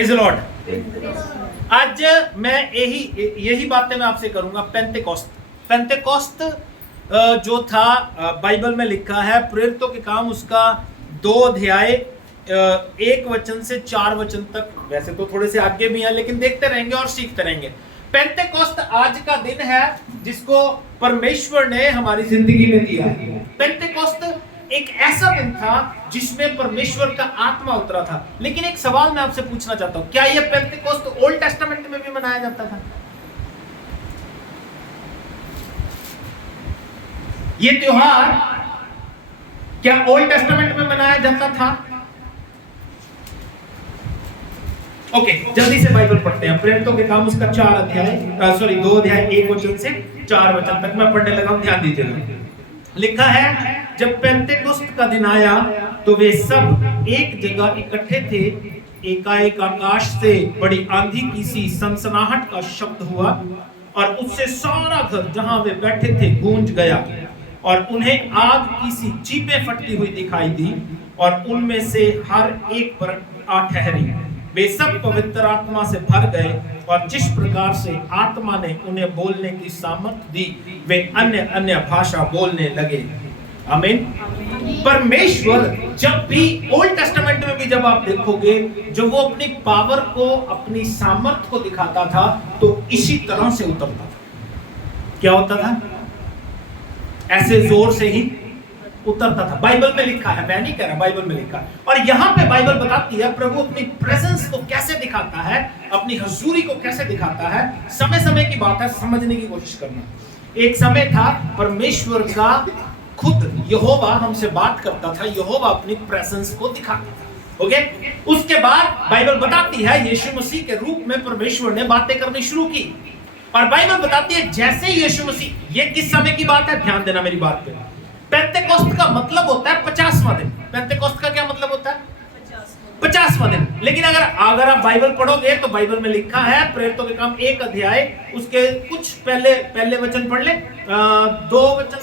Praise the Lord. आज मैं यही बातें मैं आपसे करूंगा। पेंतेकोस्त जो था बाइबल में लिखा है, प्रेरितों के काम उसका 2 अध्याय 1 वचन से 4 वचन तक, वैसे तो थोड़े से आगे भी हैं लेकिन देखते रहेंगे और सीखते रहेंगे। पेंतेकोस्त आज का दिन है जिसको परमेश्वर ने हमारी जिंदगी में दिया है। पेंतेकोस्त एक ऐसा दिन था जिसमें परमेश्वर का आत्मा उतरा था। लेकिन एक सवाल मैं आपसे पूछना चाहता हूं, क्या यह पेंतेकोस्त ओल्ड टेस्टामेंट में भी मनाया जाता था? ये त्योहार क्या ओल्ड टेस्टामेंट में मनाया जाता था? ओके, जल्दी से बाइबल पढ़ते हैं। प्रेरितों के काम उसका 2 अध्याय 1 वचन से 4 वचन तक मैं पढ़ने लगा हूं, ध्यान दीजिएगा। लिखा है, जब पेंतेकोस्त का दिन आया तो वे सब एक जगह इकट्ठे थे। एकाएक आकाश से बड़ी आंधी की सी सनसनाहट का शब्द हुआ और उससे सारा घर जहां वे बैठे थे गूंज गया और उन्हें आग की सी चीपें फटती हुई दिखाई दी और उनमें से हर एक पर आ ठहरी। वे सब पवित्र आत्मा से भर गए और जिस प्रकार से आत्मा ने उन्हें बोलने की सामर्थ्य दी, वे अन्य अन्य भाषा बोलने लगे। आमीन। परमेश्वर जब भी ओल्ड टेस्टामेंट में भी जब आप देखोगे, जब वो अपनी पावर को, अपनी सामर्थ्य को दिखाता था तो इसी तरह से उतरता था। क्या होता था? ऐसे जोर से ही उतरता था। बाइबल में लिखा है, मैं नहीं कह रहा, बाइबल में लिखा है। और यहाँ पे बाइबल बताती है प्रभु अपनी प्रेजेंस को कैसे दिखाता है, अपनी हजूरी को कैसे दिखाता है। समय समय की बात है, समझने की कोशिश करना। एक समय था परमेश्वर का खुद यहोवा हमसे बात करता था, यहोवा अपनी प्रेजेंस को दिखाता था। ओके, उसके बाद बाइबल बताती है यीशु मसीह के रूप में परमेश्वर ने बातें करनी शुरू की। और बाइबल बताती है जैसे यीशु मसीह, ये किस समय की बात है, ध्यान देना मेरी बात पे। पेंतेकोस्त का मतलब होता है 50वां दिन। पेंतेकोस्त का क्या मतलब होता है? 50वां दिन। लेकिन अगर आप बाइबल पढ़ोगे तो बाइबल में लिखा है, प्रेरितों के काम 1 अध्याय उसके कुछ पहले वचन पढ़ ले, 2 वचन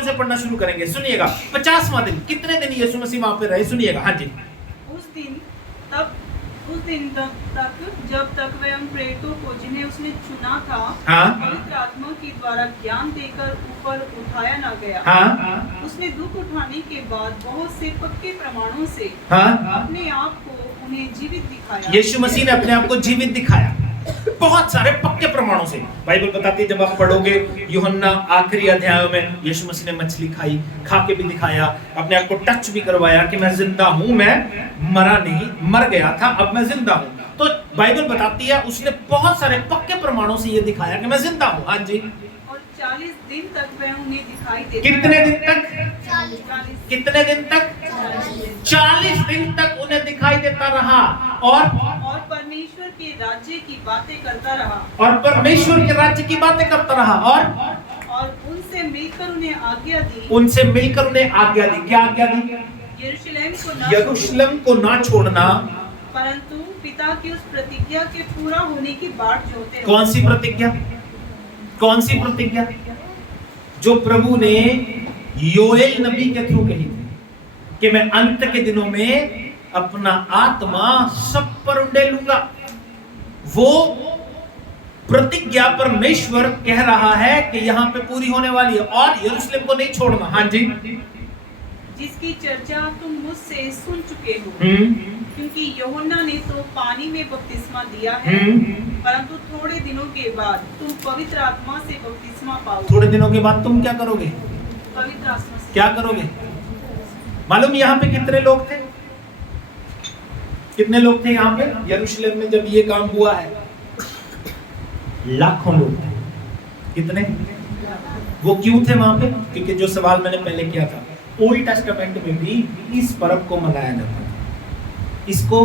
से पढ़ना शुरू करेंगे। सुनिएगा, 50वां दिन, कितने दिन यीशु मसीह वहां पे रहे? सुनिएगा। हाँ जी। उस दिन तक जब तक वह उन प्रेरितों को जिन्हें उसने चुना था, पवित्र आत्मा के द्वारा ज्ञान देकर ऊपर उठाया न गया। उसने दुख उठाने के बाद बहुत से पक्के प्रमाणों से अपने आप को उन्हें जीवित दिखाया। यीशु मसीह ने अपने आप को जीवित दिखाया बहुत सारे पक्के प्रमाणों से। बाइबल बताती है, जब आप पढ़ोगे यूहन्ना आखिरी अध्यायों में, यीशु मसीह ने मछली खाई, खा के भी दिखाया, अपने आप को टच भी करवाया कि मैं जिंदा हूं, मैं मरा नहीं, मर गया था, अब मैं जिंदा हूं। तो बाइबल बताती है उसने बहुत सारे पक्के प्रमाणों से ये दिखाया कि मैं जिंदा हूं। हाँ जी। और 40 दिन तक वह उन्हें दिखाई देता। कितने दिन तक? कितने दिन तक? 40 दिन तक उन्हें दिखाई देता रहा और परमेश्वर के राज्य की बातें करता रहा। और परमेश्वर के राज्य की बातें करता रहा और उनसे मिलकर उन्हें आज्ञा दी। उनसे मिलकर उन्हें आज्ञा दी। क्या आज्ञा दी? यरूशलेम को ना छोड़ना, परंतु पिता की उस प्रतिज्ञा के पूरा होने की बाट जोहते रहो। कौन सी प्रतिज्ञा? कौन सी प्रतिज्ञा? जो प्रभु ने योएल नबी के थ्रू कही थी कि मैं अंत के दिनों में अपना आत्मा सब पर उंडेलूंगा। वो प्रतिज्ञा परमेश्वर कह रहा है कि यहाँ पे पूरी होने वाली है और यरूशलेम को नहीं छोड़ना। हाँ जी। जिसकी चर्चा तुम मुझसे सुन चुके हो, क्योंकि यूहन्ना ने तो पानी में बपतिस्मा दिया है, परंतु थोड़े दिनों के बाद तुम पवित्र आत्मा से बपतिस्मा पाओगे। थोड़े दिनों के बाद तुम क्या करोगे? पवित्र आत्मा से। क्या करोगे? मालूम यहाँ पे कितने लोग थे? कितने लोग थे यहाँ पे यरूशलेम में जब ये काम हुआ है? लाखों लोग थे। कितने? वो क्यों थे वहां पे? क्योंकि जो सवाल मैंने पहले किया था, ओल्ड टेस्टामेंट में भी इस पर्व को मनाया जाता था। इसको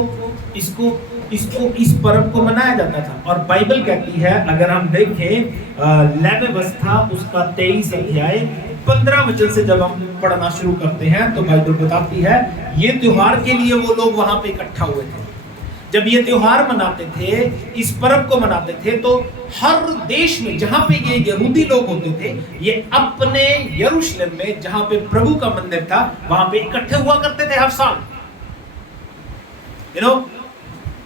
इस पर्व को मनाया जाता था। और बाइबल कहती है, अगर हम देखें लेवीवस्ता उसका 23 अध्याय 15 वचन से जब हम पढ़ना शुरू करते हैं तो बाइबल बताती है ये त्योहार के लिए वो लोग वहां पे इकट्ठा हुए थे। जब ये त्योहार मनाते थे, इस पर्व को मनाते थे, तो हर देश में जहां पे ये यहूदी लोग होते थे, ये अपने यरूशलेम में जहां पे प्रभु का मंदिर था वहां पे इकट्ठे हुआ करते थे हर साल।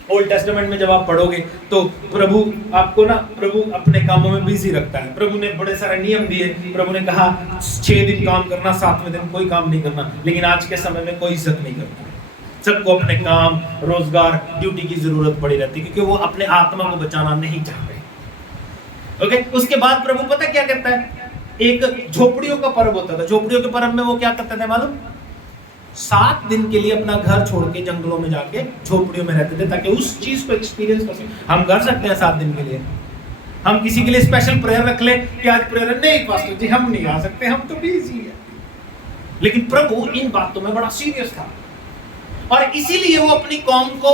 ओल्ड टेस्टामेंट में जब आप पढ़ोगे तो प्रभु आपको ना, प्रभु अपने कामों में बिजी रखता है। प्रभु ने बड़े सारे नियम दिए। प्रभु ने कहा 6 दिन काम करना, 7वें दिन कोई काम नहीं करना। लेकिन आज के समय में कोई इज्जत नहीं करता, सबको अपने काम, रोजगार, ड्यूटी की जरूरत पड़ी रहती है, क्योंकि वो अपने आत्मा को बचाना नहीं चाहते। ओके, उसके बाद प्रभु पता क्या करता है, एक झोपड़ियों का पर्व होता था। झोपड़ियों के पर्व में वो क्या करते थे मालूम? 7 दिन के लिए अपना घर छोड़ के जंगलों में जाके झोपड़ियों में रहते थे, ताकि उस चीज को एक्सपीरियंस कर सकें। हम कर सकते हैं 7 दिन के लिए, हम किसी के लिए स्पेशल प्रेयर रख ले कि आज प्रेयर नहीं पास्टर जी हम नहीं आ सकते, हम तो बिजी हैं। लेकिन प्रभु इन बातों में बड़ा सीरियस था और इसीलिए वो अपनी कौम को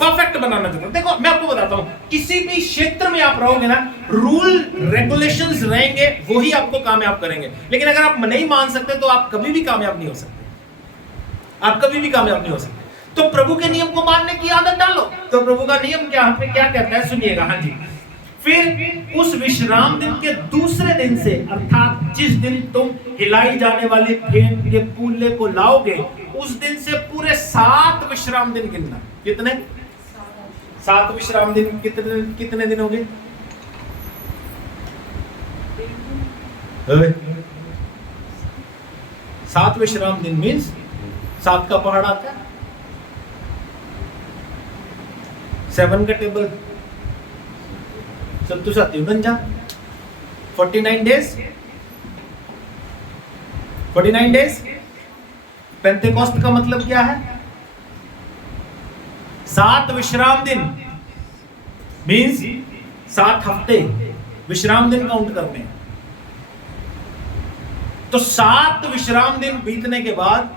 परफेक्ट बनाना चाहता। देखो मैं आपको बताता हूं, किसी भी क्षेत्र में आप रहोगे ना, रूल रेगुलेशंस रहेंगे, वही आपको कामयाब करेंगे। लेकिन अगर आप नहीं मान सकते तो आप कभी भी कामयाब नहीं हो सकते, आप कभी भी कामयाब नहीं हो सकते। तो प्रभु के नियम को मानने की आदत डालो। तो प्रभु का नियम क्या कहता है, सुनिएगा। हाँ जी, फिर उस विश्राम दिन के दूसरे दिन से, अर्थात जिस दिन तुम हिलाई जाने वाली भेंट के पूले को लाओगे, उस दिन से पूरे 7 विश्राम दिन गिनना। कितने? 7 विश्राम दिन। कितने दिन हो गए? 7 विश्राम दिन मीन्स 7 का पहाड़ आता है, 7 का टेबल, 7 7 49 49 डेज, 49 डेज। पेंटेकोस्ट का मतलब क्या है? 7 विश्राम दिन मीन्स 7 हफ्ते विश्राम दिन काउंट करते हैं। तो 7 विश्राम दिन बीतने के बाद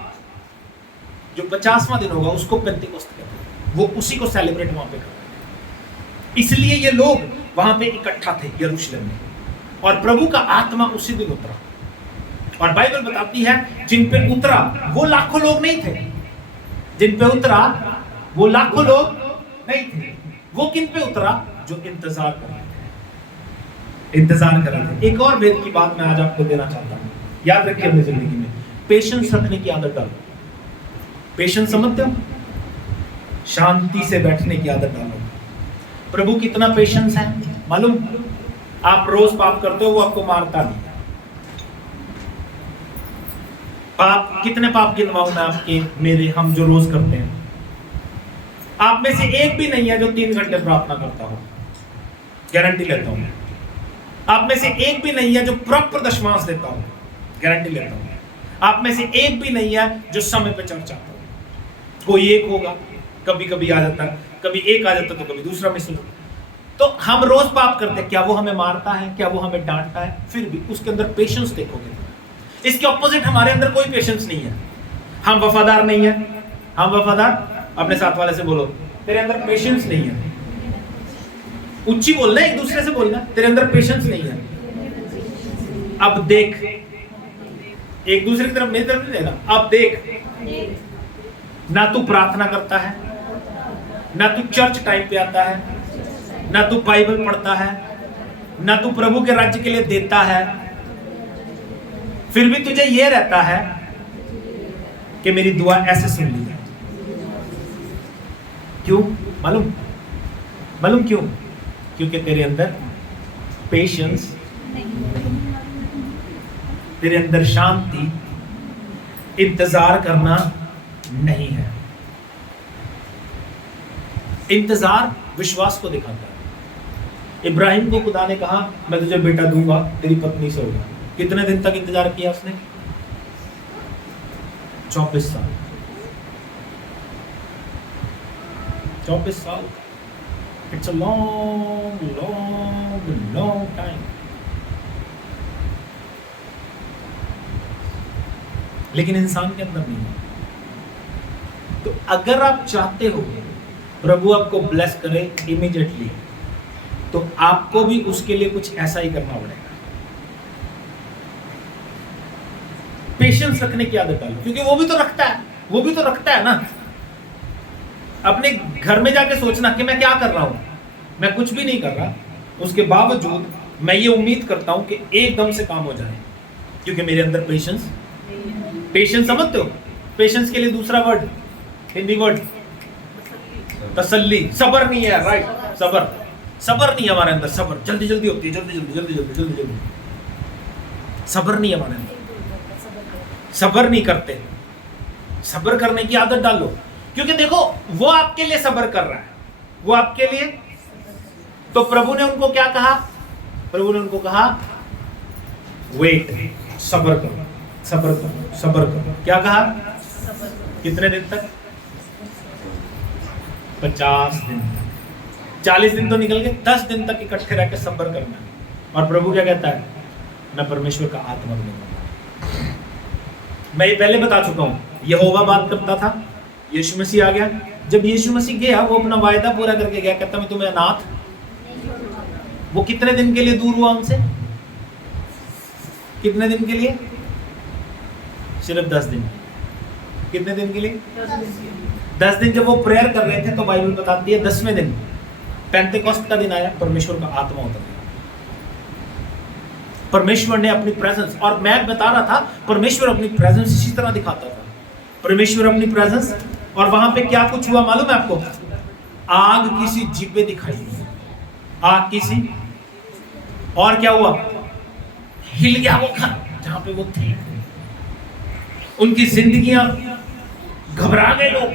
जो 50वां दिन होगा उसको पेंटेकोस्ट कहते हैं। वो उसी को सेलिब्रेट वहां पे करते हैं। इसलिए ये लोग वहां पे इकट्ठा थे यरूशलेम में, और प्रभु का आत्मा उसी दिन उतरा। और बाइबल बताती है जिन पे उतरा वो लाखों लोग नहीं थे, जिन पे उतरा वो लाखों लोग नहीं थे। वो किन पे उतरा? जो इंतजार कर रहे थे, इंतजार कर रहे थे। एक और भेद की बात मैं आज आपको देना चाहता हूं, याद रखिए अपनी जिंदगी में पेशेंस रखने की आदत डालो। पेशेंस समझते हो? शांति से बैठने की आदत डालो। प्रभु कितना पेशेंस है मालूम? आप रोज पाप करते हो, वो आपको मारता नहीं। पाप कितने पाप गिनवाऊं मैं आपके, मेरे, हम जो रोज करते हैं? आप में से एक भी नहीं है जो 3 घंटे प्रार्थना करता हो, गारंटी लेता हूं। आप में से एक भी नहीं है जो प्रॉपर दशमांश देता हो, गारंटी लेता हूं। आप में से एक भी नहीं है जो समय पे चर्च आता हो। कोई एक होगा, कभी कभी आ जाता है, कभी एक आ जाता तो कभी दूसरा मिस होता। तो हम रोज पाप करते हैं, क्या वो हमें मारता है? क्या वो हमें डांटता है? फिर भी उसके अंदर पेशेंस देखोगे। इसके ऑपोजिट हमारे अंदर कोई पेशेंस नहीं है। हम वफादार नहीं है, हम वफादार, अपने साथ वाले से बोलो तेरे अंदर पेशेंस नहीं है। ऊंची बोलना, एक दूसरे से बोलना, तेरे अंदर पेशेंस नहीं है। अब देख, एक दूसरे की तरफ, मेरी तरफ नहीं देना। अब देख, ना तू प्रार्थना करता है, ना तू चर्च टाइम पे आता है, ना तू बाइबल पढ़ता है, ना तू प्रभु के राज्य के लिए देता है, फिर भी तुझे यह रहता है कि मेरी दुआ ऐसे सुन ली जाए। क्यों मालूम? मालूम क्यों? क्योंकि तेरे अंदर पेशेंस, तेरे अंदर शांति, इंतजार करना नहीं है। इंतजार विश्वास को दिखाता है। इब्राहिम को खुदा ने कहा मैं तुझे बेटा दूंगा, तेरी पत्नी से होगा। कितने दिन तक इंतजार किया उसने? 24 साल। 24 साल। It's a long long long time. लेकिन इंसान के अंदर नहीं है। तो अगर आप चाहते हो प्रभु आपको ब्लेस करे इमीडिएटली, तो आपको भी उसके लिए कुछ ऐसा ही करना पड़ेगा। पेशेंस रखने की आदत डालो, क्योंकि वो भी तो रखता है, वो भी तो रखता है ना। अपने घर में जाके सोचना कि मैं क्या कर रहा हूं, मैं कुछ भी नहीं कर रहा, उसके बावजूद मैं ये उम्मीद करता हूं कि एकदम से काम हो जाए, क्योंकि मेरे अंदर पेशेंस। पेशेंस समझते हो? पेशेंस के लिए दूसरा वर्ड, हिंदी वर्ड तसल्ली, सबर नहीं है, राइट, सबर नहीं है हमारे अंदर, सबर जल्दी जल्दी होती है, जल्दी सबर नहीं है हमारे अंदर, सबर नहीं करते। सबर करने की आदत डालो, क्योंकि देखो वो आपके लिए सबर कर रहा है, वो आपके लिए। तो प्रभु ने उनको क्या कहा? प्रभु ने उनको कहा वेट, सबर करो, सबर करो, सबर करो। क्या कहा? कितने दिन तक? 50 दिन। 40 दिन तो निकल गए, 10 दिन तक इकट्ठे रह के सबर करना है। और प्रभु क्या कहता है? मैं परमेश्वर का आत्मा दूंगा। मैं ये पहले बता चुका हूं, यहोवा बात करता था, यीशु मसीह आ गया। जब यीशु मसीह गया, वो अपना वायदा पूरा करके गया, कहता मैं तुम्हें अनाथ। वो कितने दिन के लिए दूर हुआ उनसे? कितने दिन के लिए? सिर्फ 10 दिन। कितने दिन के लिए? 10 दिन। जब वो प्रेयर कर रहे थे तो बाइबल बताती है 10वें दिन पेंटेकोस्ट का दिन आया, परमेश्वर का आत्मा उतर गया। परमेश्वर ने अपनी प्रेजेंस, और मैं बता रहा था परमेश्वर अपनी प्रेजेंस इसी तरह दिखाता था, परमेश्वर अपनी प्रेजेंस। और वहां पे क्या कुछ हुआ मालूम है आपको? आग की सी जीभें दिखाई दी, आग की सी। और क्या हुआ? हिल गया वो घर जहां पे वो थे। उनकी जिंदगियां, घबरा गए लोग,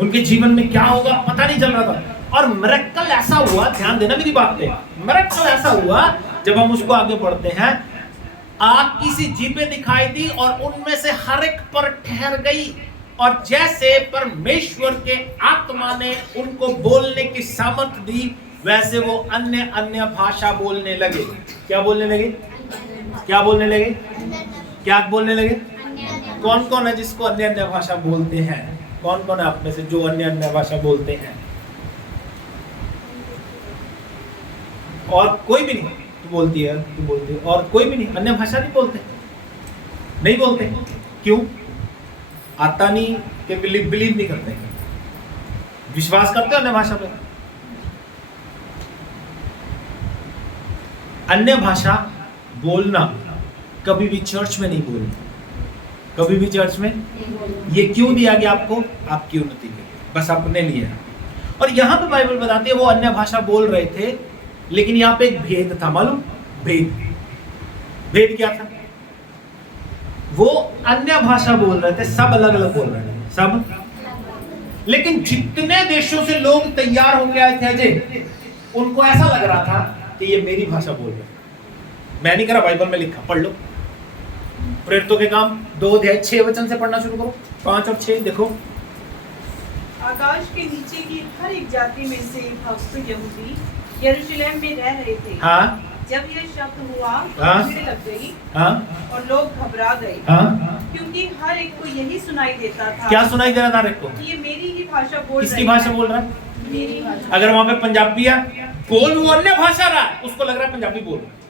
उनके जीवन में क्या होगा पता नहीं चल रहा था। और मिरेकल ऐसा हुआ, ध्यान देना मेरी बात पे, मिरेकल ऐसा हुआ जब हम उसको आगे पढ़ते हैं, आग की सी जीभें दिखाई दी और उनमें से हर एक पर ठहर गई। और जैसे परमेश्वर के आत्मा ने उनको बोलने की सामर्थ दी, वैसे वो अन्य अन्य भाषा बोलने लगे। क्या बोलने लगे? क्या बोलने लगे? क्या बोलने लगे? कौन कौन है जिसको अन्य अन्य भाषा बोलते हैं? कौन कौन है आप में से जो अन्य अन्य भाषा बोलते हैं? और कोई भी नहीं? तू बोलती है, तू बोलती है, और कोई भी नहीं अन्य भाषा नहीं बोलते? नहीं बोलते। क्यों? आता नहीं कि बिलीव नहीं करते? विश्वास करते हो अन्य भाषा पे? अन्य भाषा बोलना कभी भी चर्च में नहीं बोलना, कभी भी चर्च में। ये क्यों दिया गया आपको? आपकी उन्नति के लिए, बस अपने लिए। और यहां पे बाइबल बताती है वो अन्य भाषा बोल रहे थे, लेकिन यहां पे एक भेद था, मालूम? भेद क्या था? वो अन्य भाषा बोल रहे थे, सब अलग अलग बोल रहे थे, सब। लेकिन जितने देशों से लोग तैयार होके आए थे अजय, उनको ऐसा लग रहा था कि ये मेरी भाषा बोल रहे। मैं नहीं करा, बाइबल में लिखा, पढ़ लो। प्रेरितों के काम 2 अध्याय 6 वचन से पढ़ना शुरू करो, 5 और 6 देखो। आकाश के नीचे की हर एक जाति में से भक्त यहूदी यरूशलेम में रह रहे थे। हाँ। जब यह शब्द हुआ, भीड़ लग गई, और लोग घबरा गए, क्योंकि हर एक को यही सुनाई देता था। क्या सुनाई दे रहा था हर एक को? ये मेरी ही भाषा बोल। किसकी भाषा बोल रहा है? मेरी भाषा। अगर वहां पे पंजाबी है, बोल वो अन्य भाषा रहा है, उसको लग रहा है पंजाबी बोल रहा है।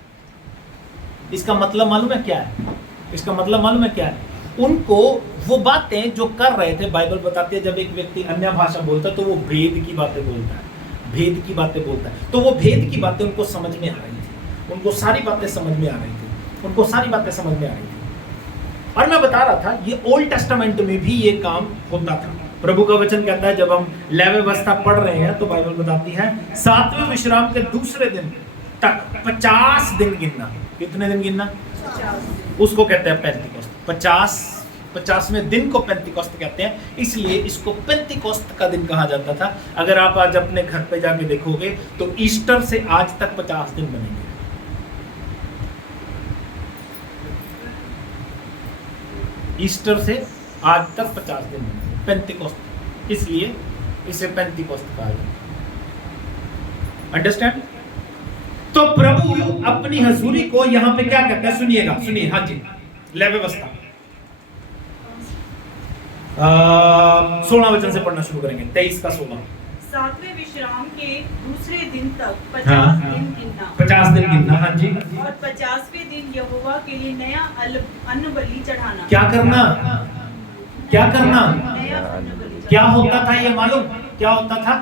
इसका मतलब मालूम है क्या है? इसका मतलब मालूम है क्या है? उनको वो बातें जो कर रहे थे, बाइबल बताती है जब एक व्यक्ति अन्य भाषा बोलता है तो वो भेद की बातें बोलता है, भेद की बातें बोलता है। तो वो भेद की बातें उनको समझ में आ रही थी, उनको सारी बातें समझ में आ रही थी, उनको सारी बातें समझ में आ रही थी। और मैं बता रहा था ये ओल्ड टेस्टामेंट में भी ये काम होता था। प्रभु का वचन कहता है, जब हम लेवी व्यवस्था पढ़ रहे हैं तो बाइबल बताती है 7वें विश्राम के दूसरे दिन तक 50 दिन गिनना। कितने दिन गिनना? 50। उसको कहते हैं पेंतिकोस्त। 50वें दिन को पेंतिकोस्त कहते हैं, इसलिए इसको पेंतिकोस्त का दिन कहा जाता था। अगर आप आज अपने घर पे जाके देखोगे तो ईस्टर से आज तक 50 दिन बनेंगे। ईस्टर से आज तक 50 दिन बनेंगे, पेंतिकोस्त, इसलिए इसे पेंतिकोस्त कहा जाता है। अंडरस्टैंड? तो प्रभु अपनी हजूरी को यहां पे क्या कहता है? सुनिएगा, सुनिए। हाँ जी, लेवी व्यवस्था 16 वचन से पढ़ना शुरू करेंगे, 23 का 16। 7वें विश्राम के दूसरे दिन तक 50 दिन गिनना। 50 दिन गिनना, हाँ जी। और 50वें दिन यहोवा के लिए नया अन्न बलि चढ़ाना। क्या करना? क्या करना? नया अन्न बलि। क्या होता था ये मालूम? क्या होता था?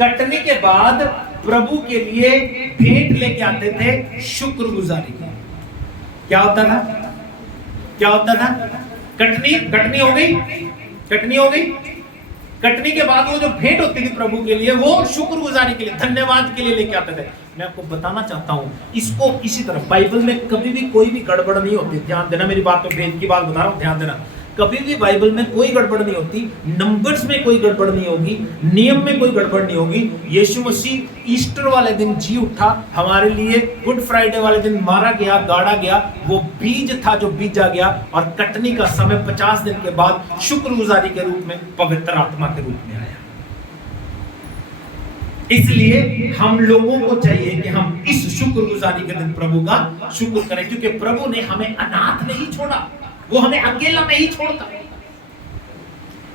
कटने के बाद प्रभु के लिए भेंट लेके आते थे शुक्रगुजारी की। क्या होता था? क्या होता था? कटनी हो गई, कटनी हो गई, कटनी के बाद वो जो भेंट होती थी प्रभु के लिए, वो शुक्रगुजारी के लिए, धन्यवाद के लिए लेके आते थे। मैं आपको बताना चाहता हूं, इसको इसी तरह बाइबल में कभी भी कोई भी गड़बड़ नहीं होती। ध्यान देना मेरी बात पे, भेंट की बात बता रहा हूं, ध्यान देना। कभी भी बाइबल में कोई गड़बड़ नहीं होती, नंबर्स में कोई गड़बड़ नहीं होगी, नियम में कोई गड़बड़ नहीं होगी। यीशु मसीह ईस्टर वाले दिन जी उठा, हमारे लिए गुड फ्राइडे वाले दिन मारा गया, गाड़ा गया, वो बीज था जो बीजा गया, और कटनी का समय 50 दिन के बाद शुक्रगुजारी के रूप में, पवित्र आत्मा के रूप में आया। इसलिए हम लोगों को चाहिए कि हम इस शुक्रगुजारी के दिन प्रभु का शुक्र करें, क्योंकि प्रभु ने हमें अनाथ नहीं छोड़ा, वो हमें अकेला नहीं छोड़ता।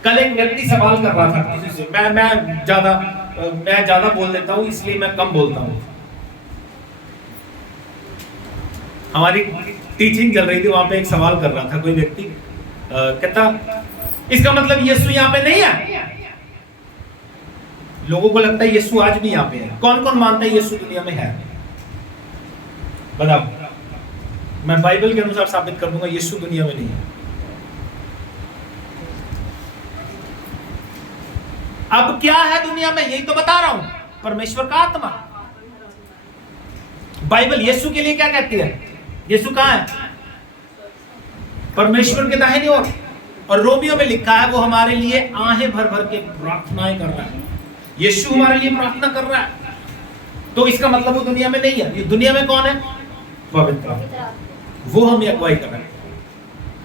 कल एक व्यक्ति सवाल कर रहा था किसी से, मैं ज्यादा बोल देता हूं, इसलिए मैं कम बोलता हूं। हमारी टीचिंग चल रही थी, वहां पे एक सवाल कर रहा था कोई व्यक्ति, कहता इसका मतलब यीशु यहाँ पे नहीं है। लोगों को लगता है यीशु आज भी यहाँ पे है। कौन कौन मानता है यीशु दुनिया में है? बताओ। मैं बाइबल के अनुसार साबित कर दूंगा यीशु दुनिया में नहीं है। अब क्या है दुनिया में? यही तो बता रहा हूं, परमेश्वर का आत्मा। बाइबल यीशु के लिए क्या कहती है? यीशु कहां है? परमेश्वर के दाहिनी ओर। और रोमियो में लिखा है वो हमारे लिए आहें भर भर के प्रार्थनाएं कर रहा है। यीशु हमारे लिए प्रार्थना कर रहा है, तो इसका मतलब वो दुनिया में नहीं है। ये दुनिया में कौन है? पवित्र, वो हमें अगुवाई कर रहे हैं।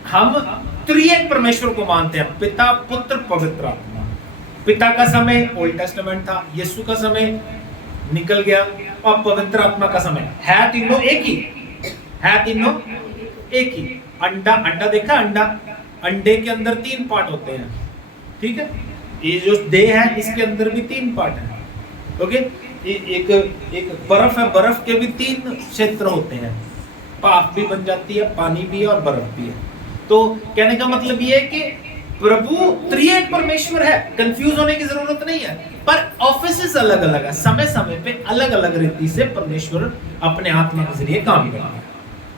हम त्रिएक परमेश्वर को मानते हैं, पिता, पुत्र, पवित्र आत्मा। पिता का समय ओल्ड टेस्टामेंट था, यीशु का समय निकल गया, और पवित्र आत्मा का समय है। तीनों एक ही है, तीनों एक ही। अंडा देखा? अंडे के अंदर 3 पार्ट होते हैं, ठीक है। ये जो देह है इसके अंदर भी 3 पार्ट है, ओके। एक बर्फ है, बर्फ के भी 3 क्षेत्र होते हैं, भाप भी बन जाती है, पानी भी है और बर्फ भी है। तो कहने का मतलब ये है कि प्रभु त्रिएक परमेश्वर है, कंफ्यूज होने की जरूरत नहीं है। पर ऑफिसेस अलग अलग है, समय समय पे अलग अलग रीति से परमेश्वर अपने आत्मा के जरिए काम कर रहा है।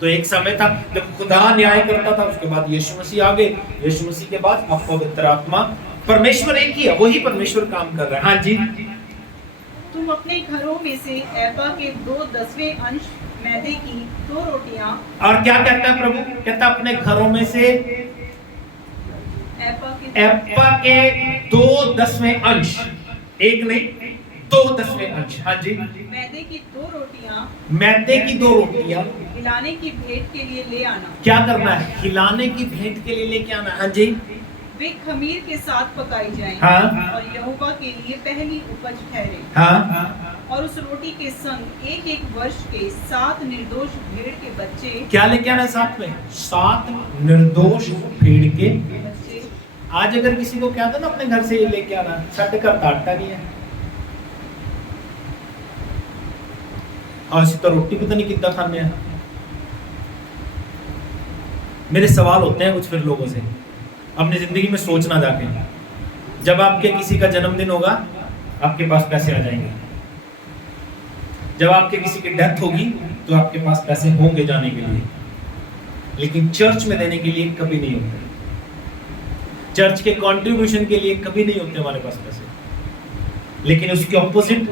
तो एक समय था जब खुदा न्याय करता था, उसके बाद यीशु मसीह आ गए, यीशु मसीह के बाद अब पवित्र आत्मा। परमेश्वर एक ही है, वही परमेश्वर काम कर रहा है। हाँ जी। तुम अपने घरों में से एपा के 2/10 अंश मैदे की 2 रोटियां। और क्या कहता है प्रभु? कहता अपने घरों में से एपा के 2/10 अंश, एक नहीं 2/10 अंश। हाँ जी। मैदे की 2 रोटियां, मैदे की 2 रोटियां हिलाने की भेंट के लिए ले आना। क्या करना है? हिलाने की भेंट के लिए लेके आना। हाँ जी। वे खमीर के साथ पकाई जाएं, हाँ। और यहोवा के लिए पहली उपज ठहरे। हाँ। और उस रोटी के संग 1-1 वर्ष के 7 निर्दोष भेड़ के बच्चे। क्या लेके आना है साथ में? 7 निर्दोष भेड़ के बच्चे। आज अगर किसी को क्या था ना अपने घर से ये लेके आना, छठ का आटा नहीं है, और इसी तो रोटी पता नहीं कितना खाने हैं। मेरे सवाल होते हैं कुछ फिर लोगों से, अपनी जिंदगी में सोचना जाके, जब आपके किसी का जन्मदिन होगा आपके पास पैसे आ जाएंगे, जब आपके किसी की डेथ होगी तो आपके पास पैसे होंगे जाने के लिए, लेकिन चर्च में देने के लिए कभी नहीं होते। चर्च के कंट्रीब्यूशन के लिए कभी नहीं होते हमारे पास पैसे। लेकिन उसके ऑपोजिट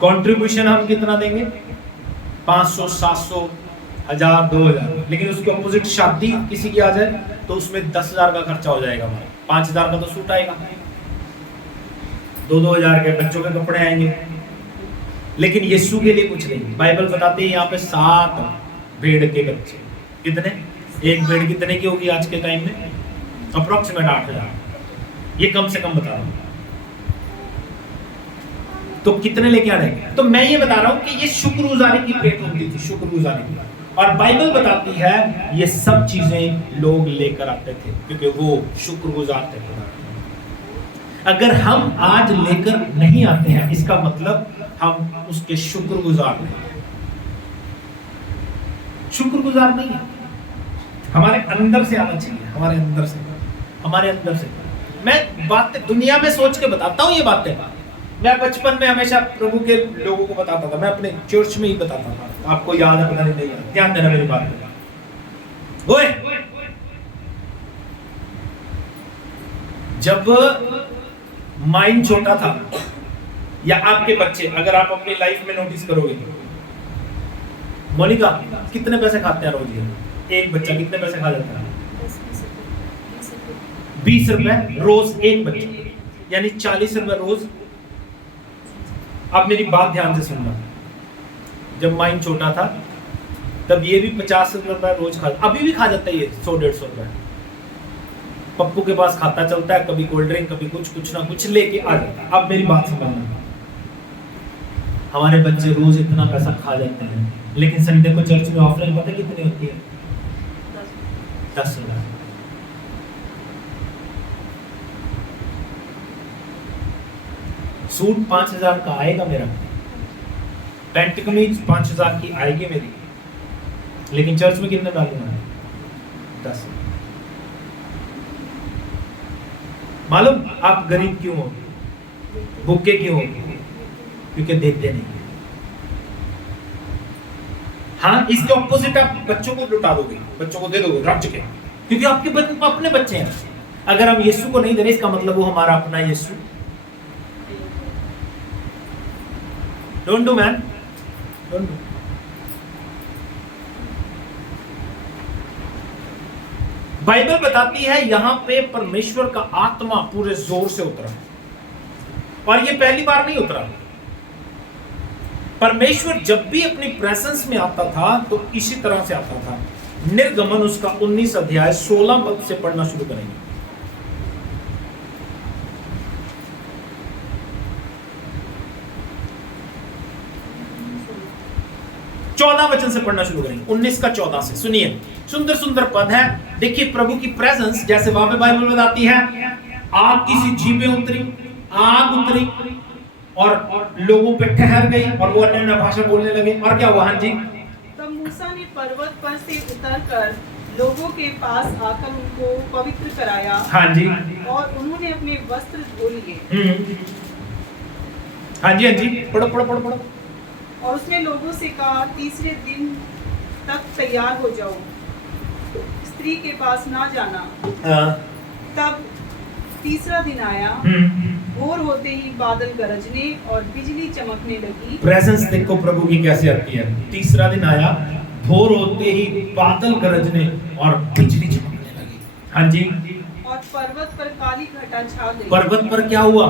कंट्रीब्यूशन हम कितना देंगे? 500, 700, 1000, 2000। लेकिन उसके ऑपोजिट शादी किसी की आ जाए तो उसमें 10,000 का खर्चा हो जाएगा हमारा। 5,000 का तो सूट आएगा, 2,000 के बच्चों के कपड़े आएंगे। लेकिन यीशु के लिए कुछ नहीं। बाइबल बताते हैं यहाँ पे 7 भेड़ के बच्चे। कितने? एक भेड़ कितने की होगी आज के टाइम में? अप्रोक्सीमेट 8,000। ये कम से कम बता रहा हूं। तो कितने लेके आ रहे हैं? तो मैं ये बता रहा हूं कि ये शुक्रगुजारी की भेंट होती थी, शुक्रगुजारी की। और बाइबल बताती है ये सब चीजें लोग लेकर आते थे क्योंकि वो शुक्रगुजार थे। अगर हम आज लेकर नहीं आते हैं इसका मतलब हम उसके शुक्रगुजार नहीं, शुक्रगुजार नहीं है। हमारे अंदर से आना चाहिए, हमारे अंदर से, हमारे अंदर से। मैं बातें दुनिया में सोच के बताता हूँ ये बातें। मैं बचपन में हमेशा प्रभु के लोगों को बताता था, मैं अपने चर्च में ही बताता था। आपको याद है पता नहीं याद, ध्यान देना मेरी बात पे। ओए, जब माइंड छोटा था, या आपके बच्चे, अगर आप अपनी लाइफ में नोटिस करोगे, मोनिका कितने पैसे खाते हैं रोज? ये एक बच्चा कितने पैसे खा जाता है? 20 रुपए रोज एक बच्चा, यानी 40 रुपए रोज। अब मेरी बात ध्यान से सुनना, जब माइंड छोटा था तब ये भी 50 रुपए रोज खा, अभी भी खा जाता है ये 100-150 रुपए। पप्पू के पास खाता चलता है, कभी कोल्ड ड्रिंक, कभी कुछ ना कुछ लेके आ जाता है। अब मेरी बात समझना, हमारे बच्चे रोज इतना पैसा खा जाते हैं, लेकिन संडे को चर्च में ऑफरिंग पता कितनी होती है? 10,000। सूट 5,000 का आएगा मेरा, पैंट कमीज 5,000 की आएगी मेरी, लेकिन चर्च में कितने डालूंगा? 10। मालूम आप गरीब क्यों हो, भूखे क्यों हो? क्योंकि देते नहीं। हाँ, इसके ऑपोजिट आप बच्चों को लुटा दोगे, बच्चों को दे दोगे राज्य के, क्योंकि आपके अपने बच्चे हैं। अगर हम यीशु को नहीं दे रहे, इसका मतलब वो हमारा अपना यीशु। Don't do man, don't do. Bible बताती है यहां पे परमेश्वर का आत्मा पूरे जोर से उतरा, और ये पहली बार नहीं उतरा। परमेश्वर जब भी अपनी प्रेजेंस में आता था तो इसी तरह से आता था। निर्गमन उसका 19 अध्याय 16 पद से पढ़ना शुरू करेंगे। चौदह वचन से पढ़ना शुरू करेंगे, 19 का 14 से। सुनिए, सुंदर सुंदर पद है। देखिए, प्रभु की प्रेजेंस, जैसे वहां पे बाइबल बताती है, आग की सी जीभें उतरी, आग उतरी और लोगों पे ठहर गई, और वो अन्य भाषा बोलने लगे। और क्या हुआ? हाँ जी। तब मूसा ने पर्वत पर से उतरकर लोगों के पास आकर उनको पवित्र कराया। हाँ जी। और उन्होंने अपने वस्त्र धो लिए। हाँ जी, हाँ जी, पढ़ो पढ़ो पढ़ो पढ़ो। और उसने लोगों से कहा, तीसरे दिन तक तैयार हो जाओ, स्त्री के पास ना जाना। तब तीसरा दिन आया, भोर होते ही बादल गरजने और बिजली चमकने लगी। प्रेजेंस देखो प्रभु की कैसे आती है। तीसरा दिन आया, भोर होते ही बादल गरजने और बिजली चमकने लगी। हाँ जी। और पर्वत पर काली घटा छा गई। पर्वत पर क्या हुआ?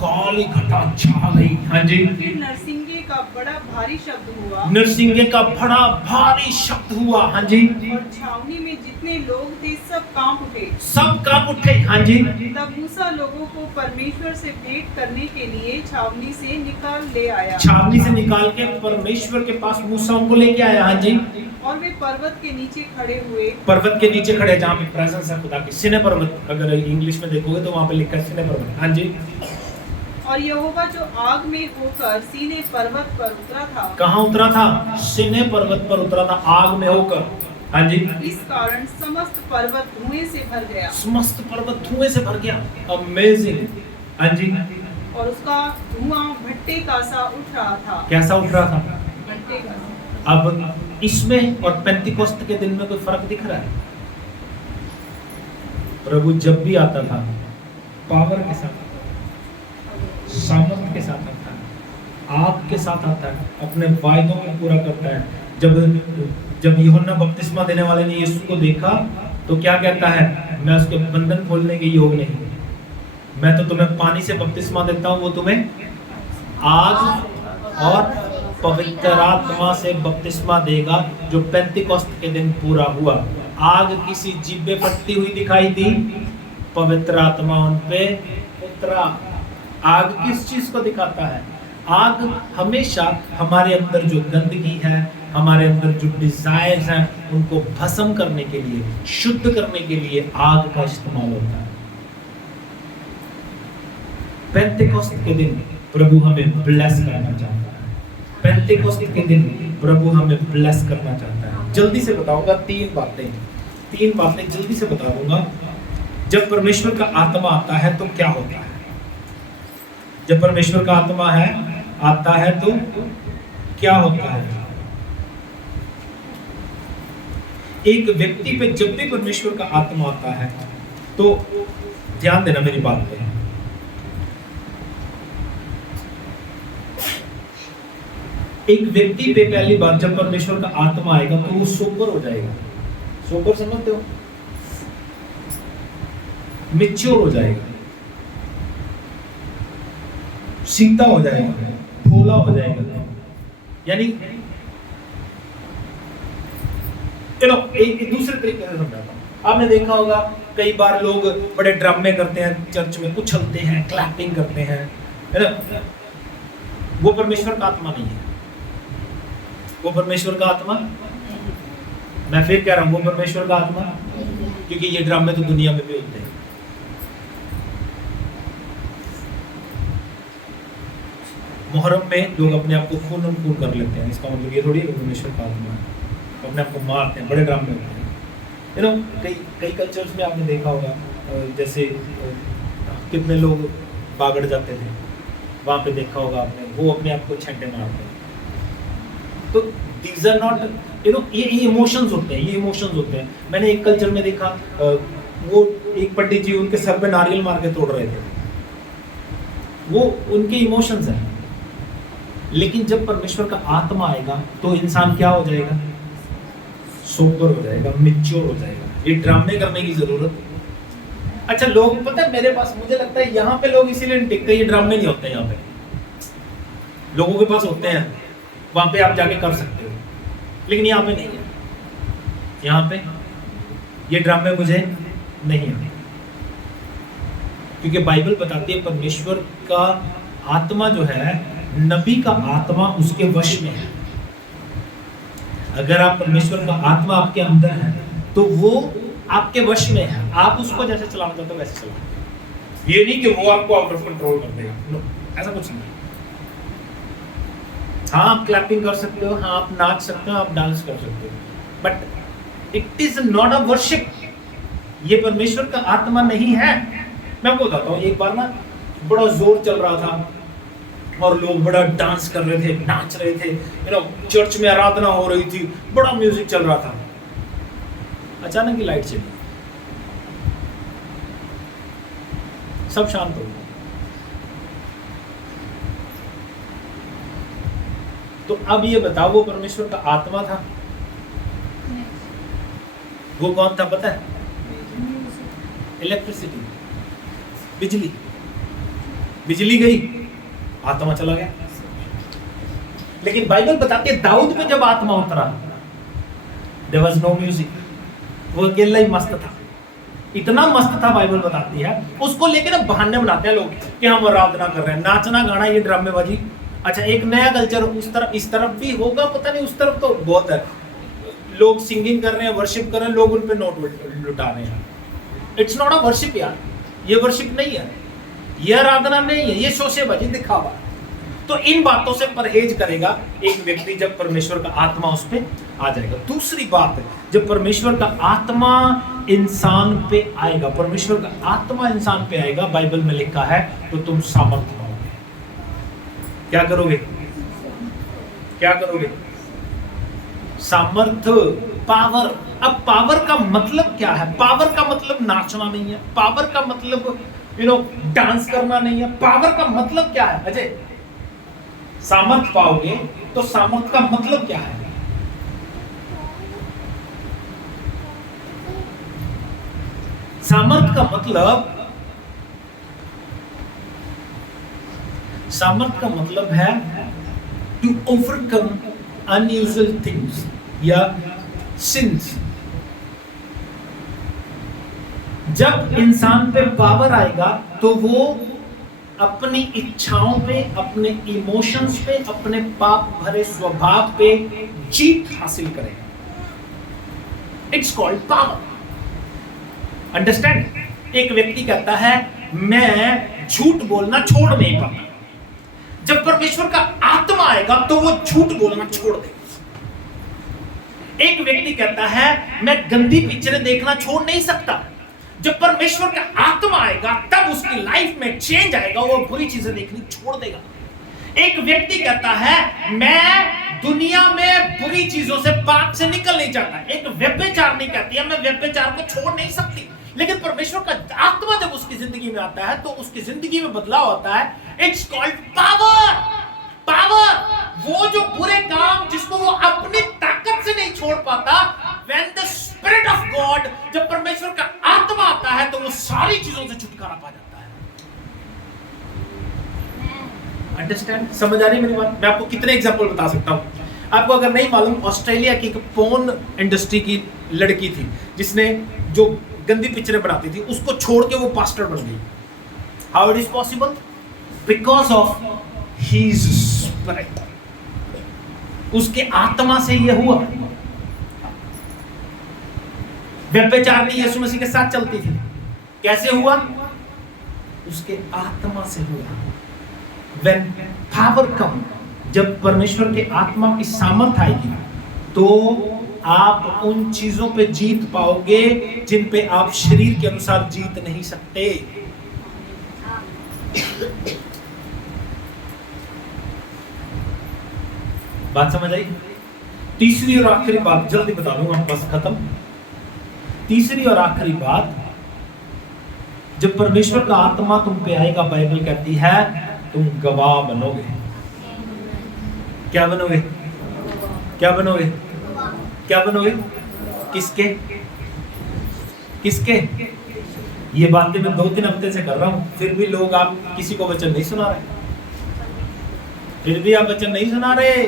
काली घटा छा गई। हाँ जी। फिर नरसिंगे का बड़ा भारी शब्द हुआ। नरसिंगे का बड़ा भारी शब्द हुआ। हाँ जी। और छावनी में जितने लोग थे सब कांप उठे। सब कांप उठे। हाँ जी। तब मूसा लोगों को परमेश्वर से भेंट करने के लिए छावनी से निकाल ले आया। छावनी से निकाल के परमेश्वर के पास मूसा उनको लेके आया। हाँ जी। और वे पर्वत के नीचे खड़े हुए। पर्वत के नीचे खड़े, जहाँ पे प्रेजेंस है खुदा की। सिने पर्वत, अगर इंग्लिश में देखोगे तो वहाँ पे लिखा है सिने पर्वत। हाँ जी। और यहोवा जो आग में होकर सीने पर्वत पर उतरा था। कहाँ उतरा था? सिने पर्वत पर उतरा था, आग में होकर। हाँ जी। इस कारण समस्त पर्वत धुएं से भर गया। समस्त पर्वत धुएं से भर गया। अमेजिंग। हाँ जी। और उसका धुआं भट्टे का सा उठ रहा था। कैसा उठ रहा था? भट्टे का सा। अब इसमें और पेंतिकोस्त के दिन में कोई फर्क दिख रहा है? प्रभु जब भी आता था पावर के साथ, सामर्थ के साथ आता है, आग के साथ आता है, अपने वायदों को पूरा करता है। जब यूहन्ना बपतिस्मा देने वाले ने यीशु को देखा तो क्या कहता है? मैं उसके बंधन खोलने के योग नहीं, मैं तो तुम्हें पानी से बपतिस्मा देता हूँ, वो तुम्हें आग और पवित्र आत्मा से बपतिस्मा देगा। जो पेंतिकोस्त के दिन पूरा हुआ, आग किसी जीभे फटती हुई दिखाई दी, पवित्र आत्मा उन पे उतरा। आग किस चीज को दिखाता है? आग हमेशा हमारे अंदर जो गंदगी है, हमारे अंदर जो डिजायर्स हैं, उनको भस्म करने के लिए, शुद्ध करने के लिए आग का इस्तेमाल होता है। पेंतिकोस्त के दिन प्रभु हमें ब्लेस करना चाहता है। पेंतिकोस्त के दिन प्रभु हमें ब्लेस करना चाहता है। जल्दी से बताऊंगा तीन बातें जल्दी से बता दूंगा। जब परमेश्वर का आत्मा आता है तो क्या होता है? जब परमेश्वर का आत्मा आता है तो क्या होता है? एक व्यक्ति पे जब भी परमेश्वर का आत्मा आता है तो ध्यान देना मेरी बात पे, एक व्यक्ति पे पहली बार जब परमेश्वर का आत्मा आएगा तो वो सोबर हो जाएगा। सोबर समझते हो? मैच्योर हो जाएगा, सीधा हो जाएगा, भोला हो जाएगा। यानी चलो एक दूसरे तरीके से समझाता हूं। आपने देखा होगा कई बार लोग बड़े ड्रामे करते हैं, चर्च में उछलते हैं, क्लैपिंग करते हैं, है ना? वो परमेश्वर का आत्मा नहीं है। वो परमेश्वर का आत्मा, मैं फिर कह रहा हूं, वो परमेश्वर का आत्मा, क्योंकि ये ड्रामे तो दुनिया में भी होते हैं। मुहर्रम में लोग अपने आप को खून कर लेते हैं, इसका मतलब ये थोड़ी है परमेश्वर का आत्मा है। अपने आप को मारते हैं, बड़े ड्रामे होते हैं। यू नो कई कल्चर्स में आपने देखा होगा, जैसे कितने लोग बागड़ जाते थे, वहां पे देखा होगा आपने, वो अपने आप को छंटे मारते हैं। तो these are not, you know, ये इमोशंस होते हैं, ये इमोशंस होते हैं। मैंने एक कल्चर में देखा, वो एक पंडित जी उनके सर पे नारियल मार के तोड़ रहे थे, वो उनके इमोशंस हैं। लेकिन जब परमेश्वर का आत्मा आएगा तो इंसान क्या हो जाएगा? सोबर हो जाएगा, मैच्योर हो जाएगा। ये ड्रामे करने की जरूरत। अच्छा, लोग पता है मेरे पास, मुझे लगता है यहाँ पे लोग इसीलिए नहीं टिकते, ये ड्रामे नहीं होते यहाँ पे। लोगों के पास होते हैं, वहां पे आप जाके कर सकते हो, लेकिन यहाँ पे नहीं है। यहाँ पे ये ड्रामे मुझे नहीं आते, क्योंकि बाइबल बताती है परमेश्वर का आत्मा जो है, नबी का आत्मा उसके वश में है। अगर आप परमेश्वर का आत्मा आपके अंदर है तो वो आपके वश में है, आप उसको जैसे चलाना चाहते हो वैसे चलाओ। ये नहीं कि वो आपको आउट ऑफ कंट्रोल कर देगा, नो, ऐसा कुछ नहीं। हाँ, आप क्लैपिंग कर सकते हो, हाँ आप नाच सकते हो, आप डांस कर सकते हो, but it is not a worship. ये परमेश्वर का आत्मा नहीं है। मैं आपको बताता हूँ, एक बार ना बड़ा जोर चल रहा था और लोग बड़ा डांस कर रहे थे, नाच रहे थे, यू नो, चर्च में आराधना हो रही थी, बड़ा म्यूजिक चल रहा था। अचानक ही लाइट चली, सब शांत हो गए। तो अब ये बताओ, वो परमेश्वर का आत्मा था? वो कौन था पता है? इलेक्ट्रिसिटी, बिजली। बिजली गई, आत्मा चला गया। लेकिन बाइबल बताती है दाऊद में जब आत्मा उतरा, देयर वाज नो म्यूजिक, वो अकेला ही मस्त था। इतना मस्त था, बाइबल बताती है। उसको लेके ना बहाने बनाते हैं लोग कि हम आराधना कर रहे हैं, नाचना गाना, ये ड्रामेबाजी। अच्छा, एक नया कल्चर उस तरफ, इस तरफ भी होगा, पता नहीं, उस तरफ तो बहुत है। लोग सिंगिंग कर रहे हैं, वर्शिप कर रहे हैं, लोग उन पे नोट लुटा रहे हैं। इट्स नॉट अ वर्शिप यार, ये वर्शिप नहीं है, ये आराधना नहीं है, ये शोशेबाजी, दिखावा। तो इन बातों से परहेज करेगा एक व्यक्ति जब परमेश्वर का आत्मा उस पे आ जाएगा। दूसरी बात, जब परमेश्वर का आत्मा इंसान पे आएगा, परमेश्वर का आत्मा इंसान पे आएगा, बाइबल में लिखा है, तो तुम सामर्थ पाओगे। क्या करोगे? क्या करोगे? सामर्थ, पावर। अब पावर का मतलब क्या है? पावर का मतलब नाचना नहीं है, पावर का मतलब यू नो डांस करना नहीं है। पावर का मतलब क्या है अजय? सामर्थ पाओगे तो सामर्थ का मतलब क्या है? सामर्थ का मतलब है टू ओवरकम अनयूजुअल थिंग्स या सिंस। जब इंसान पे पावर आएगा तो वो अपनी इच्छाओं पे, अपने इमोशंस पे, अपने पाप भरे स्वभाव पे जीत हासिल करेगा। It's called power. अंडरस्टैंड? एक व्यक्ति कहता है मैं झूठ बोलना छोड़ नहीं पाता, जब परमेश्वर का आत्मा आएगा तो वो झूठ बोलना छोड़ देगा। एक व्यक्ति कहता है मैं गंदी पिक्चरें देखना छोड़ नहीं सकता, जब परमेश्वर का आत्मा आएगा तब उसकी लाइफ में चेंज आएगा, वो बुरी चीजें देखनी छोड़ देगा। एक व्यक्ति कहता है मैं दुनिया में बुरी चीजों से, पाप से निकल नहीं चाहता। एक व्यभिचारिणी कहती है मैं व्यभिचार को छोड़ नहीं सकती, लेकिन परमेश्वर का आत्मा जब उसकी जिंदगी में आता है तो उसकी जिंदगी में बदलाव होता है। It's called power. पावर वो जो बुरे काम जिसको वो अपनी ताकत से नहीं छोड़ पाता, when the spirit of God, जब परमेश्वर का आत्मा आता है तो वो सारी चीजों से छुटकारा पा जाता है। अंडरस्टैंड? समझ आ रही है मेरी बात? मैं आपको कितने एग्जांपल बता सकता हूं। आपको अगर नहीं मालूम, ऑस्ट्रेलिया की एक पोर्न इंडस्ट्री की लड़की थी जिसने जो गंदी पिक्चरें बनाती थी, उसको छोड़ के वो पास्टर बन गई। How it is possible? Because of his spirit, उसके आत्मा से यह हुआ। व्यभिचारिणी यीशु मसीह के साथ चलती थी, कैसे हुआ? उसके आत्मा से हुआ। When power come, जब परमेश्वर के आत्मा की सामर्थ आएगी तो आप उन चीजों पे जीत पाओगे जिन पे आप शरीर के अनुसार जीत नहीं सकते। बात समझ आई? तीसरी और आखिरी बात जल्दी बता दूंगा, बस खत्म। तीसरी और आखिरी बात, जब परमेश्वर का आत्मा तुम पे आएगा, बाइबल कहती है तुम गवाह बनोगे। क्या बनोगे? क्या बनोगे? क्या बनोगे? किसके? किसके? ये बातें मैं 2-3 हफ्ते से कर रहा हूं, फिर भी लोग, आप किसी को वचन नहीं सुना रहे। फिर भी आप वचन नहीं सुना रहे।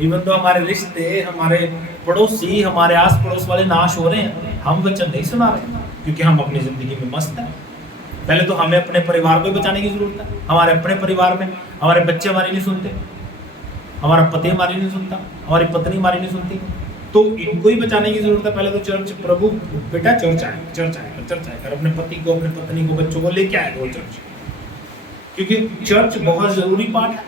इवन तो हमारे रिश्ते, हमारे पड़ोसी, हमारे आस पड़ोस वाले नाश हो रहे हैं, हम वचन नहीं सुना रहे क्योंकि हम अपनी जिंदगी में मस्त हैं। पहले तो हमें अपने परिवार को बचाने की जरूरत है। हमारे अपने परिवार में हमारे बच्चे हमारी नहीं सुनते, हमारा पति हमारी नहीं सुनता, हमारी पत्नी हमारी नहीं सुनती, तो इनको ही बचाने की जरूरत है। पहले तो चर्च, प्रभु बेटा चर्च आए, चर्च आए, अपने पति को, अपने पत्नी को, बच्चों को लेके आए वो चर्च, क्योंकि चर्च बहुत जरूरी पार्ट है।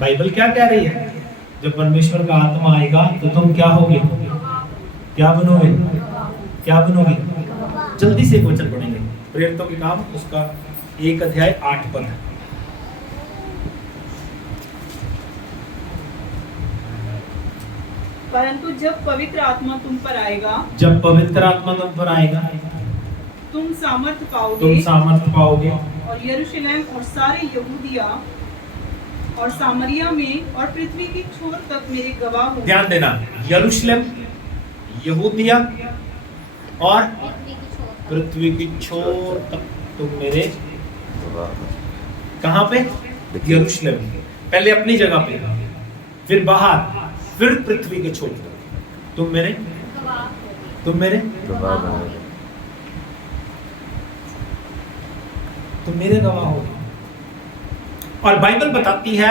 बाइबल क्या कह रही है? जब परमेश्वर का आत्मा आएगा तो तुम क्या होगे? क्या बनोगे? क्या बनोगे? जल्दी से एक वचन पढ़ेंगे, प्रेरितों के काम, उसका 1 अध्याय 8 पद है। परंतु जब पवित्र आत्मा तुम पर आएगा, जब पवित्र आत्मा तुम पर आएगा, तुम सामर्थ पाओगे, तुम सामर्थ पाओगे, और यरूशलेम और सारे यहूदिया और सामरिया में और पृथ्वी की छोर तक मेरे गवाह होंगे। ध्यान देना, यरूशलेम, यहूदिया और पृथ्वी की छोर तक तुम मेरे, कहां पे? यरूशलेम, पहले अपनी जगह पे, फिर बाहर, फिर पृथ्वी के छोर तक तुम मेरे तुम मेरे गवाह हो। और बाइबल बताती है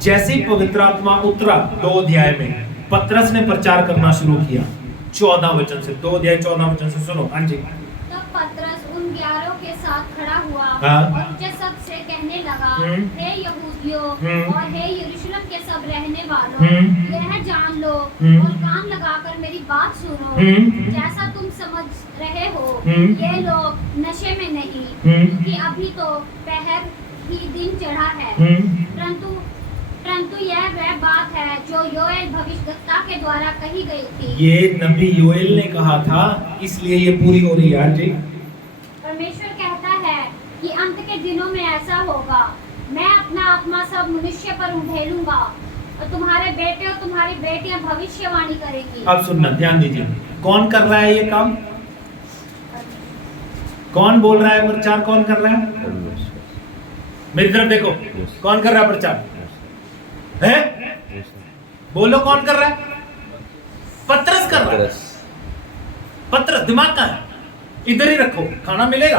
जैसे ही पवित्र आत्मा उतरा 2 अध्याय में, पतरस ने प्रचार करना शुरू किया 14 वचन से। 2 अध्याय 14 वचन से सुनो। हाँ जी। तब पतरस उन 11 के साथ खड़ा हुआ और उनसे सबसे कहने लगा, हे यहूदियों और हे यरूशलेम के सब रहने वालों, यह जान लो और कान लगाकर मेरी बात सुनो। जैसा तुम समझ रहे हो, ये लोग नशे में नहीं, क्योंकि अभी तो पहर ही दिन चढ़ा है, परंतु यह वह बात है जो योएल भविष्यवक्ता के द्वारा कही गई थी। ये नबी योएल ने कहा था, इसलिए ये पूरी हो रही है। जी, परमेश्वर कहता है कि अंत के दिनों में ऐसा होगा, मैं अपना आत्मा सब मनुष्य पर उंडेलूंगा और तुम्हारे बेटे और तुम्हारी बेटियां भविष्यवाणी करेंगी। अब सुनना, ध्यान दीजिए, कौन कर रहा है ये काम? कौन बोल रहा है प्रचार? कौन कर रहा है? मेरी तरफ देखो, कौन कर रहा है प्रचार? है? बोलो, कौन कर रहा है? पतरस कर रहा है। पतरस, दिमाग का है, इधर ही रखो, खाना मिलेगा।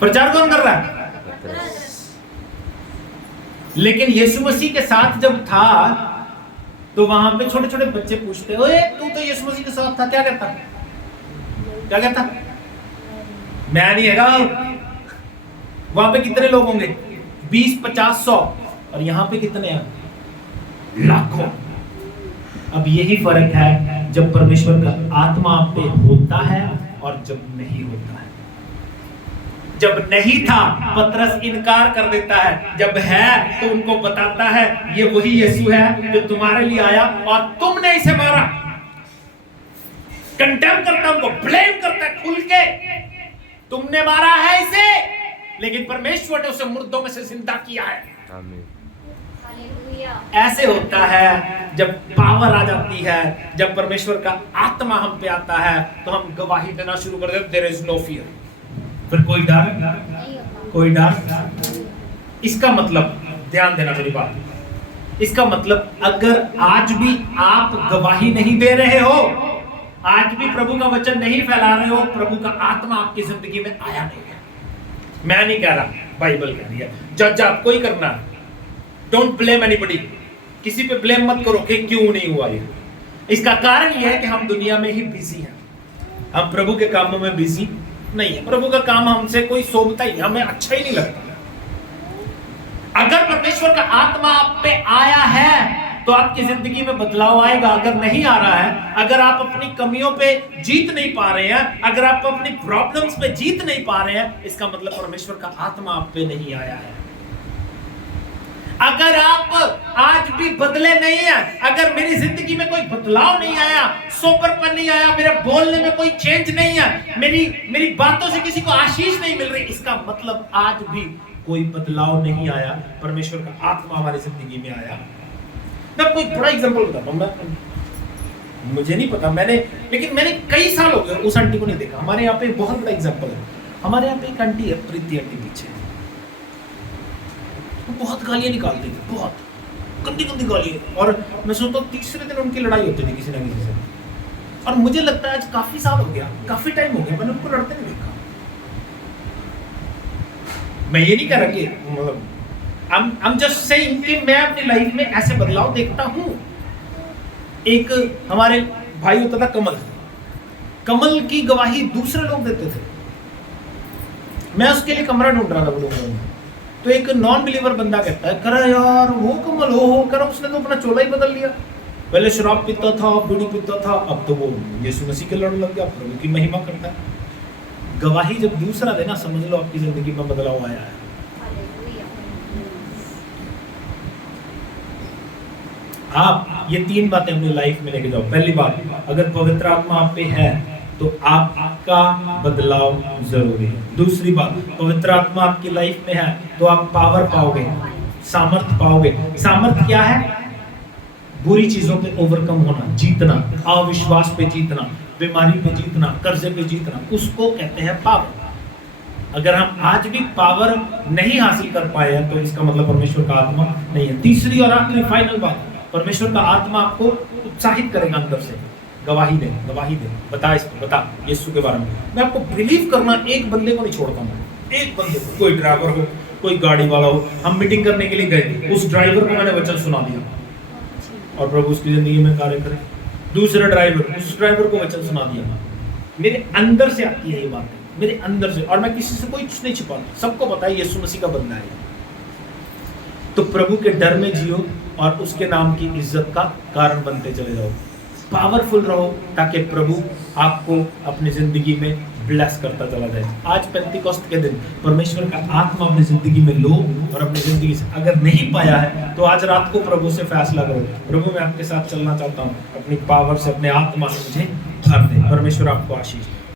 प्रचार कौन कर रहा है? लेकिन यीशु मसीह के साथ जब था तो वहां पे छोटे छोटे बच्चे पूछते, ओए तू तो यीशु मसीह के साथ था, क्या कहता? क्या कहता? मैं नहीं है। वहां पे कितने लोग होंगे? 20, 50, 100। और यहाँ पे कितने हैं? लाखों। अब यही फर्क है जब परमेश्वर का आत्मा आप पे होता है और जब नहीं होता है। जब नहीं था पतरस इनकार कर देता है, जब है तो उनको बताता है ये वही यीशु है जो तुम्हारे लिए आया और तुमने इसे मारा। कंडेम करता है, उनको ब्लेम करता है खुल के, तुमने मारा है इसे, लेकिन परमेश्वर ने उसे मुर्दों में से जिंदा किया है। हालेलुया। ऐसे होता है जब पावर आ जाती है, जब परमेश्वर का आत्मा हम पे आता है तो हम गवाही देना शुरू कर देते। देयर इज नो फियर, फिर कोई डर, नहीं होता। कोई डर। इसका मतलब, ध्यान देना मेरी बात, इसका मतलब अगर आज भी आप गवाही नहीं दे रहे हो, आज भी प्रभु का वचन नहीं फैला रहे हो, प्रभु का आत्मा आपकी जिंदगी में आया नहीं है। मैं नहीं कह रहा, बाइबल कह रही है। जज आपको ही करना है। डोंट ब्लेम एनीबॉडी, किसी पे ब्लेम मत करो कि क्यों नहीं हुआ ये। इसका कारण ये है कि हम दुनिया में ही बिजी हैं, हम प्रभु के कामों में बिजी नहीं है। प्रभु का काम हमसे कोई शोभता ही, हमें अच्छा ही नहीं लगता। अगर परमेश्वर का आत्मा आप पे आया है तो आपकी जिंदगी में बदलाव आएगा। अगर नहीं आ रहा है, अगर आप अपनी कमियों पे जीत नहीं पा रहे हैं, अगर आप अपनी प्रॉब्लम्स पे जीत नहीं पा रहे हैं, इसका मतलब परमेश्वर का आत्मा आप पे नहीं आया है। अगर आप आज भी बदले नहीं है, अगर मेरी जिंदगी में कोई बदलाव नहीं आया, सोपरपन नहीं आया, मेरे बोलने में कोई चेंज नहीं है, मेरी बातों से किसी को आशीष नहीं मिल रही, इसका मतलब आज भी कोई बदलाव नहीं आया। परमेश्वर का आत्मा हमारी जिंदगी में आया। मैं आपको एक बड़ा एग्जांपल बताता हूं। मुझे नहीं पता, लेकिन मैंने कई साल हो गए उस आंटी को नहीं देखा। हमारे यहाँ पे बहुत बड़ा एग्जांपल है। हमारे यहाँ पे एक आंटी है, प्रीति आंटी, पीछे वो बहुत गालियां निकालती थी, बहुत गंदी गंदी गालियां। और मैं सोचता हूँ तीसरे दिन उनकी लड़ाई होती थी किसी ना किसी से। और मुझे लगता है आज काफी साल हो गया, काफी टाइम हो गया, मैंने उनको लड़ते नहीं देखा। मैं ये नहीं कह रहा कि मतलब I'm just saying कि मैं अपनी लाइफ में ऐसे बदलाव देखता हूँ। एक हमारे भाई होता था कमल, कमल की गवाही दूसरे लोग देते थे। मैं उसके लिए कमरा ढूंढ रहा था लोगों में, तो एक नॉन बिलीवर बंदा कहता है, करा यार वो कमल हो करा, उसने तो अपना चोला ही बदल लिया। पहले शराब पीता था, बीड़ी पीता था, अब तो वो यीशु मसीह के लड़ लग गया, प्रभु की महिमा करता है। गवाही जब दूसरा देना, समझ लो आपकी जिंदगी में बदलाव आया है। आप ये 3 बातें अपनी लाइफ में लेके जाओ। पहली बात, अगर पवित्र आत्मा आप पे है तो आपका बदलाव जरूरी है। दूसरी बात, पवित्र आत्मा आपकी लाइफ में है तो आप पावर पाओगे, सामर्थ पाओगे। सामर्थ क्या है? बुरी चीजों पे ओवरकम होना, जीतना, अविश्वास पे जीतना, बीमारी पे जीतना, कर्जे पे जीतना, उसको कहते हैं पावर। अगर हम आज भी पावर नहीं हासिल कर पाए हैं तो इसका मतलब परमेश्वर का आत्मा नहीं है। तीसरी और आखिरी फाइनल बात, परमेश्वर का आत्मा आपको उत्साहित करेगा अंदर से। गवाही दे, गवाही दे, बता इसको, बता यीशु के बारे में। मैं आपको बिलीव करना, एक बंदे को नहीं छोड़ता मैं, एक बंदे को, कोई ड्राइवर हो, कोई गाड़ी वाला हो। हम मीटिंग करने के लिए गए, उस ड्राइवर को मैंने वचन सुना दिया और प्रभु उसकी जिंदगी में कार्य करे। दूसरा ड्राइवर, उस ड्राइवर को वचन सुना दिया। मेरे अंदर से आती है ये बात, मेरे अंदर से, और मैं किसी से कोई कुछ नहीं छिपाता, सबको पता है यीशु मसीह का बंदा है। तो प्रभु के डर में जियो और उसके नाम की इज्जत का कारण बनते चले जाओ। पावरफुल रहो ताकि प्रभु आपको अपनी जिंदगी में ब्लेस करता चला जाए। आज पेंटिकॉस्ट के दिन परमेश्वर का आत्मा अपनी जिंदगी में लो और अपनी जिंदगी से अगर नहीं पाया है तो आज रात को प्रभु से फैसला करो, प्रभु मैं आपके साथ चलना चाहता हूँ, अपनी पावर से, अपने आत्मा से मुझे भर दे। परमेश्वर आपको आशीष दे।